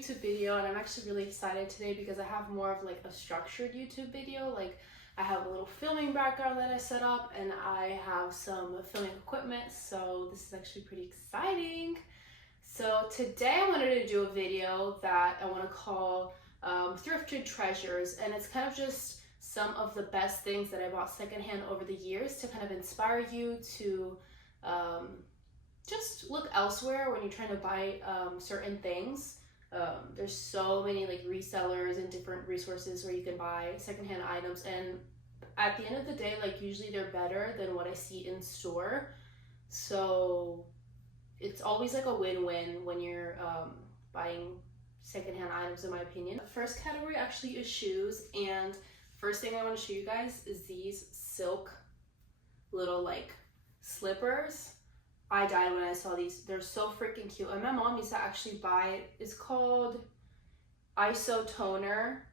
YouTube video, and I'm actually really excited today because I have more of like a structured YouTube video. Like I have a little filming background that I set up, and I have some filming equipment, so this is actually pretty exciting. So today I wanted to do a video that I want to call Thrifted Treasures, and it's kind of just some of the best things that I bought secondhand over the years to kind of inspire you to just look elsewhere when you're trying to buy certain things. There's so many like resellers and different resources where you can buy secondhand items, and at the end of the day, like usually they're better than what I see in store. So it's always like a win-win when you're buying secondhand items, in my opinion. The first category actually is shoes, and first thing I want to show you guys is these silk little like slippers. I died when I saw these. They're so freaking cute, and my mom used to actually buy it. It's called Toner,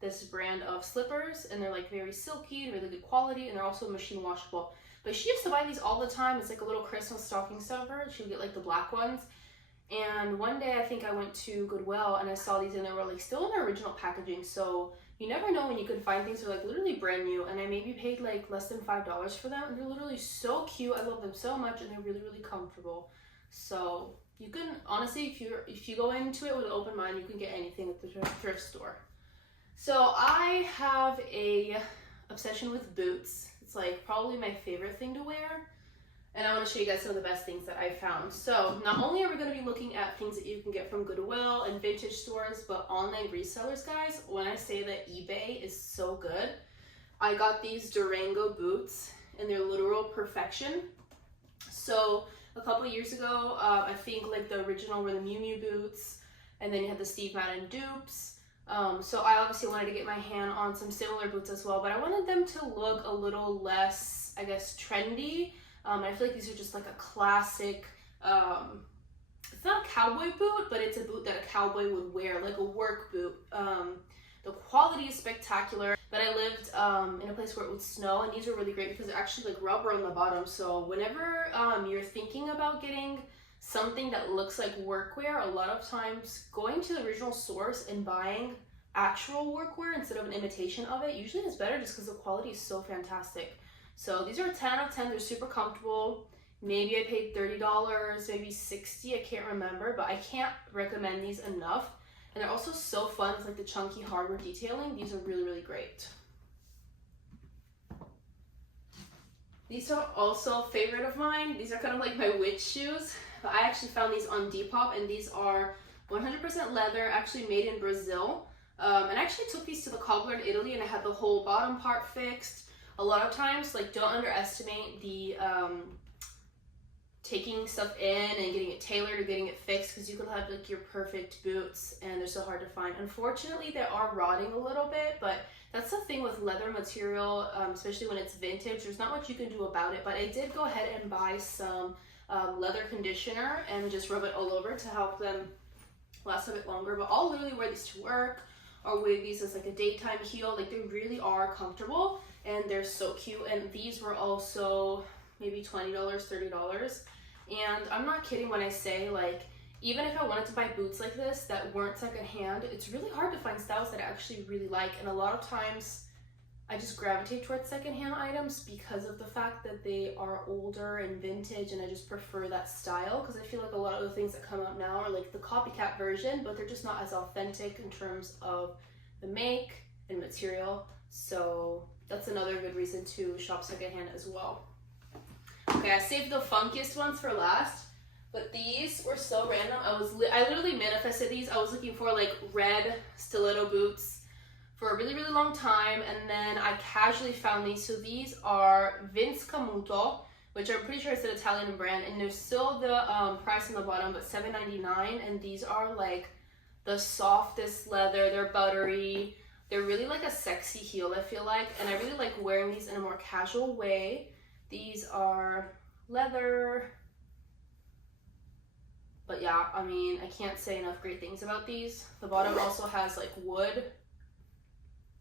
this brand of slippers, and they're like very silky, really good quality, and they're also machine washable. But she used to buy these all the time. It's like a little Christmas stocking stuffer. She would get like the black ones. And one day I think I went to Goodwill and I saw these, and they were like still in their original packaging. So you never know when you can find things that are like literally brand new, and I maybe paid like less than $5 for them, and they're literally so cute. I love them so much, and they're really, really comfortable. So you can honestly, if you go into it with an open mind, you can get anything at the thrift store. So I have a obsession with boots. It's like probably my favorite thing to wear. And I want to show you guys some of the best things that I found. So not only are we going to be looking at things that you can get from Goodwill and vintage stores, but online resellers, guys. When I say that eBay is so good, I got these Durango boots and they're literal perfection. So a couple years ago, I think like the original were the Miu Miu boots, and then you had the Steve Madden dupes. So I obviously wanted to get my hand on some similar boots as well, but I wanted them to look a little less, I guess, trendy. I feel like these are just like a classic, it's not a cowboy boot, but it's a boot that a cowboy would wear, like a work boot. The quality is spectacular, but I lived in a place where it would snow, and these are really great because they're actually like rubber on the bottom. So whenever you're thinking about getting something that looks like workwear, a lot of times going to the original source and buying actual workwear instead of an imitation of it usually is better, just because the quality is so fantastic. So these are 10 out of 10. They're super comfortable. Maybe I paid $30, maybe $60, I can't remember, but I can't recommend these enough. And they're also so fun with like the chunky hardware detailing. These are really, really great. These are also a favorite of mine. These are kind of like my witch shoes. But I actually found these on Depop, and these are 100% leather, actually made in Brazil. And I actually took these to the cobbler in Italy, and I had the whole bottom part fixed. A lot of times, like, don't underestimate the taking stuff in and getting it tailored or getting it fixed, because you can have like your perfect boots and they're so hard to find. Unfortunately, they are rotting a little bit, but that's the thing with leather material, especially when it's vintage. There's not much you can do about it, but I did go ahead and buy some leather conditioner and just rub it all over to help them last a bit longer. But I'll literally wear these to work or wear these as like a daytime heel. Like, they really are comfortable and they're so cute. And these were also maybe $20, $30. And I'm not kidding when I say, like, even if I wanted to buy boots like this that weren't secondhand, it's really hard to find styles that I actually really like. And a lot of times I just gravitate towards secondhand items because of the fact that they are older and vintage, and I just prefer that style, because I feel like a lot of the things that come out now are like the copycat version, but they're just not as authentic in terms of the make and material. So that's another good reason to shop secondhand as well. Okay, I saved the funkiest ones for last, but these were so random. I literally manifested these. I was looking for like red stiletto boots for a really, really long time, and then I casually found these. So these are Vince Camuto, which I'm pretty sure it's an Italian brand, and there's still the price on the bottom, but $7.99. And these are like the softest leather. They're buttery. They're really like a sexy heel, I feel like, and I really like wearing these in a more casual way. These are leather, but yeah, I mean, I can't say enough great things about these. The bottom also has like wood,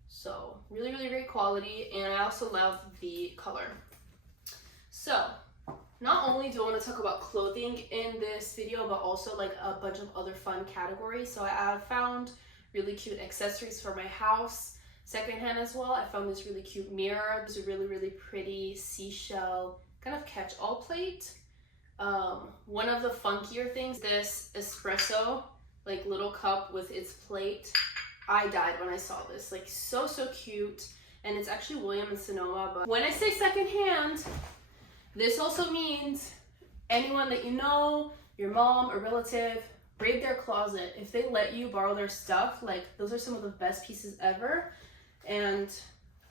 so really, really great quality, and I also love the color. So Not only do I want to talk about clothing in this video, but also like a bunch of other fun categories. So I have found really cute accessories for my house, secondhand as well. I found this really cute mirror. This is a really, really pretty seashell kind of catch-all plate. One of the funkier things, this espresso like little cup with its plate. I died when I saw this. Like so cute. And it's actually William and Sonoma. But when I say secondhand, this also means anyone that you know, your mom, a relative, raid their closet. If they let you borrow their stuff, like those are some of the best pieces ever. And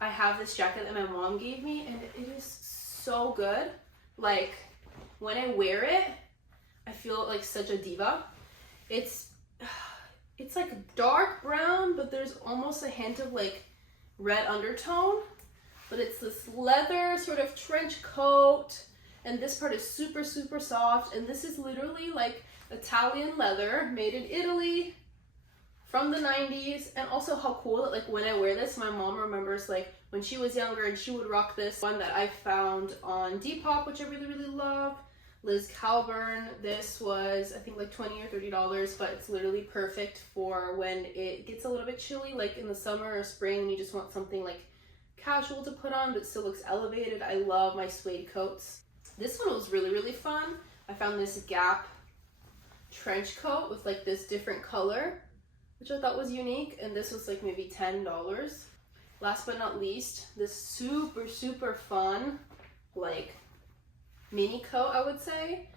I have this jacket that my mom gave me and it is so good. Like when I wear it, I feel like such a diva. It's like dark brown, but there's almost a hint of like red undertone. But it's this leather sort of trench coat, and this part is super soft, and this is literally like Italian leather made in Italy from the 90s. And also how cool that like when I wear this, my mom remembers like when she was younger and she would rock this one that I found on Depop, which I really love. Liz Calburn. This was I think like $20 or $30, but it's literally perfect for when it gets a little bit chilly, like in the summer or spring, and you just want something like casual to put on but still looks elevated. I love my suede coats. This one was really fun. I found this Gap trench coat with like this different color, which I thought was unique, and this was like maybe $10. Last but not least, this super fun like mini coat, I would say.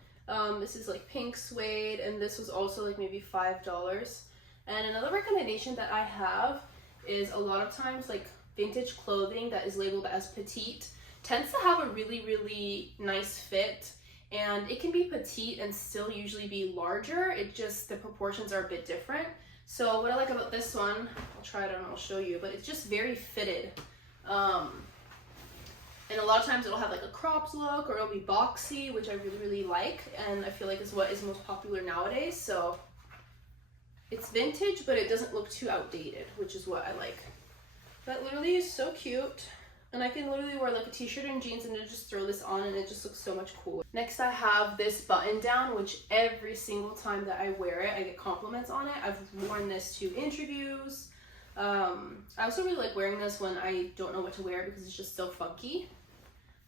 This is like pink suede, and this was also like maybe $5. And another recommendation that I have is a lot of times like vintage clothing that is labeled as petite tends to have a really nice fit, and it can be petite and still usually be larger. It just, the proportions are a bit different. So what I like about this one, I'll try it and I'll show you, but it's just very fitted. And a lot of times it'll have like a cropped look, or it'll be boxy, which I really like, and I feel like is what is most popular nowadays. So it's vintage, but it doesn't look too outdated, which is what I like. That literally is so cute, and I can literally wear like a t-shirt and jeans and then just throw this on and it just looks so much cooler. Next I have this button down, which every single time that I wear it I get compliments on it. I've worn this to interviews. I also really like wearing this when I don't know what to wear because it's just so funky.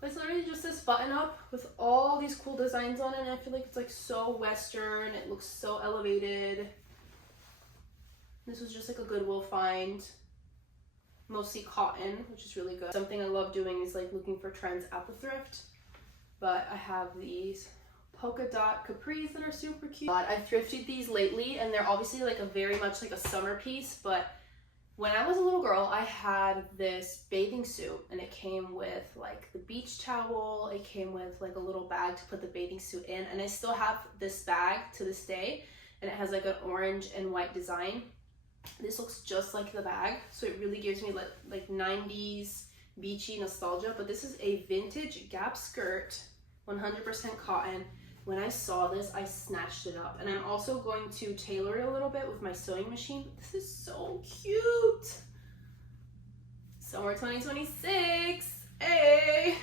But it's literally just this button up with all these cool designs on it, and I feel like it's like so Western. It looks so elevated. This was just like a Goodwill find, mostly cotton, which is really good. Something I love doing is like looking for trends at the thrift. But I have these polka dot capris that are super cute. I thrifted these lately, and they're obviously like a very much like a summer piece, but when I was a little girl, I had this bathing suit, and it came with like the beach towel. It came with like a little bag to put the bathing suit in, and I still have this bag to this day, and it has like an orange and white design. This looks just like the bag, so it really gives me like 90s beachy nostalgia. But this is a vintage Gap skirt, 100% cotton. When I saw this, I snatched it up, and I'm also going to tailor it a little bit with my sewing machine. This is so cute. Summer 2026, hey!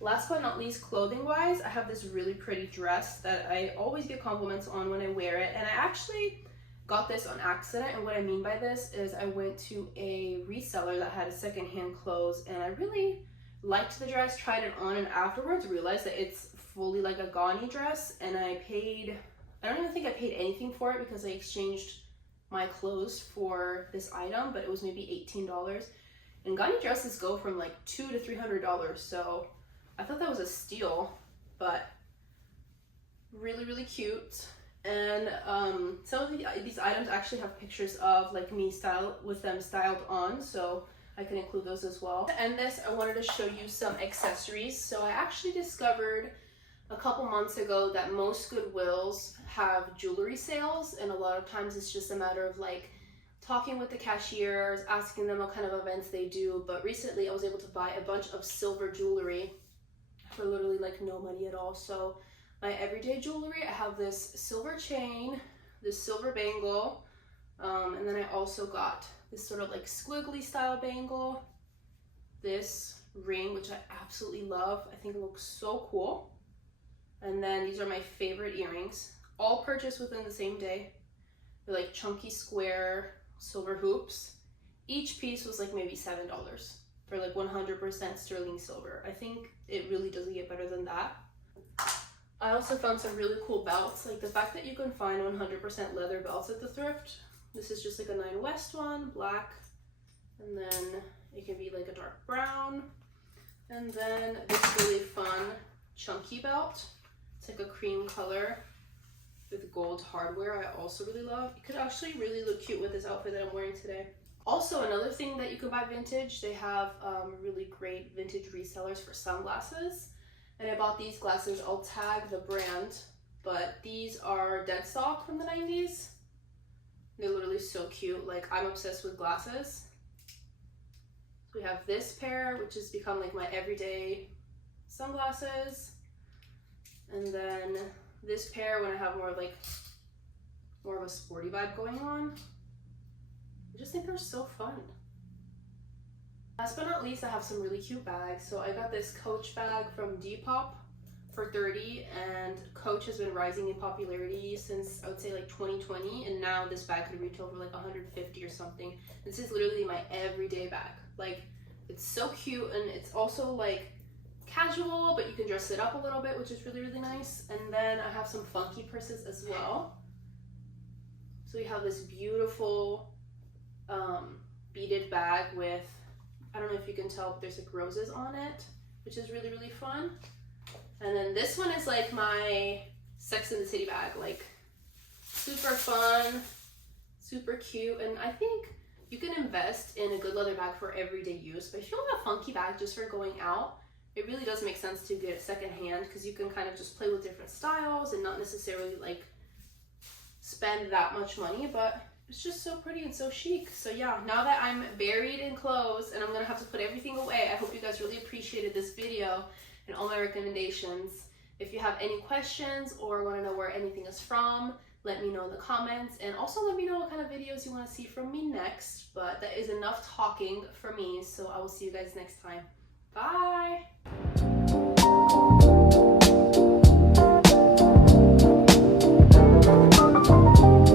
Last but not least, clothing wise, I have this really pretty dress that I always get compliments on when I wear it, and I actually got this on accident. And what I mean by this is I went to a reseller that had a secondhand clothes, and I really liked the dress, tried it on, and afterwards realized that it's fully like a Ghani dress, and I don't even think I paid anything for it because I exchanged my clothes for this item, but it was maybe $18. And Ghani dresses go from like $200 to $300, so I thought that was a steal. But really cute. And some of these items actually have pictures of like me with them styled on, so I can include those as well. To end this, I wanted to show you some accessories. So I actually discovered a couple months ago that most Goodwills have jewelry sales, and a lot of times it's just a matter of like talking with the cashiers, asking them what kind of events they do. But recently I was able to buy a bunch of silver jewelry for literally like no money at all. So my everyday jewelry, I have this silver chain, this silver bangle, and then I also got this sort of like squiggly style bangle, this ring, which I absolutely love. I think it looks so cool. And then these are my favorite earrings, all purchased within the same day. They're like chunky square silver hoops. Each piece was like maybe $7 for like 100% sterling silver. I think it really doesn't get better than that. I also found some really cool belts, like the fact that you can find 100% leather belts at the thrift. This is just like a 9 West one, black, and then it can be like a dark brown. And then this really fun chunky belt. It's like a cream color with gold hardware. I also really love. It could actually really look cute with this outfit that I'm wearing today. Also, another thing that you can buy vintage, they have really great vintage resellers for sunglasses. And I bought these glasses. I'll tag the brand, but these are dead stock from the 90s. They're literally so cute. Like, I'm obsessed with glasses. We have this pair, which has become like my everyday sunglasses. And then this pair when I have more of a sporty vibe going on. I just think they're so fun. Last but not least, I have some really cute bags. So I got this Coach bag from Depop for $30, and Coach has been rising in popularity since I would say like 2020, and now this bag could retail for like $150 or something. This is literally my everyday bag. Like, it's so cute, and it's also like casual, but you can dress it up a little bit, which is really, really nice. And then I have some funky purses as well. So we have this beautiful beaded bag with, I don't know if you can tell, but there's like roses on it, which is really, really fun. And then this one is like my Sex and the City bag, like super fun, super cute. And I think you can invest in a good leather bag for everyday use, but if you want a funky bag just for going out, it really does make sense to get it secondhand, because you can kind of just play with different styles and not necessarily like spend that much money, but it's just so pretty and so chic. So yeah, now that I'm buried in clothes and I'm gonna have to put everything away, I hope you guys really appreciated this video and all my recommendations. If you have any questions or want to know where anything is from, let me know in the comments, and also let me know what kind of videos you want to see from me next. But that is enough talking for me, so I will see you guys next time. Bye!